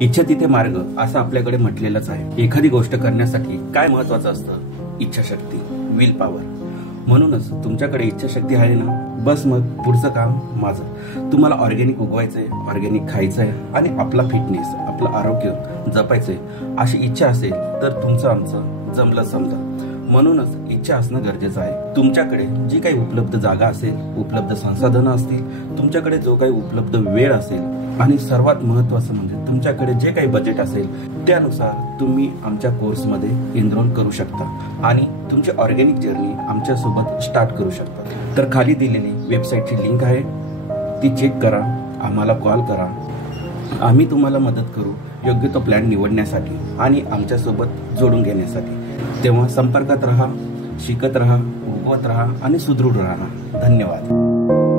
इच्छा तिथे मार्ग असं आपल्याकडे म्हटलेलंच आहे। एखादी गोष्ट करण्यासाठी काय महत्वाचं असतं? इच्छाशक्ती, विल पॉवर। म्हणूनच तुमच्याकडे इच्छाशक्ती आहे ना, बस मग पुढचं काम माझं। तुम्हाला ऑर्गॅनिक उगवायचंय, ऑर्गॅनिक खायचंय आणि आपला फिटनेस, आपलं आरोग्य जपायचंय अशी इच्छा असेल तर तुमचं आमचं जमलं समजा। म्हणूनच इच्छा असणं गरजेचं आहे। तुमच्याकडे जी काही उपलब्ध जागा असेल, उपलब्ध संसाधनं असतील, तुमच्याकडे जो काही उपलब्ध वेळ असेल आणि सर्वात महत्त्वाचं म्हणजे तुमच्याकडे जे काही बजेट असेल त्यानुसार तुम्ही आमच्या कोर्समध्ये एनरोल करू शकता आणि तुमची ऑर्गॅनिक जर्नी आमच्यासोबत स्टार्ट करू शकता। तर खाली दिलेली वेबसाईटची लिंक आहे, ती चेक करा, आम्हाला कॉल करा, आम्ही तुम्हाला मदत करू योग्य तो प्लॅन निवडण्यासाठी आणि आमच्यासोबत जोडून घेण्यासाठी। तेव्हा संपर्कात राहा, शिकत राहा, उगवत राहा आणि सुदृढ राहा। धन्यवाद।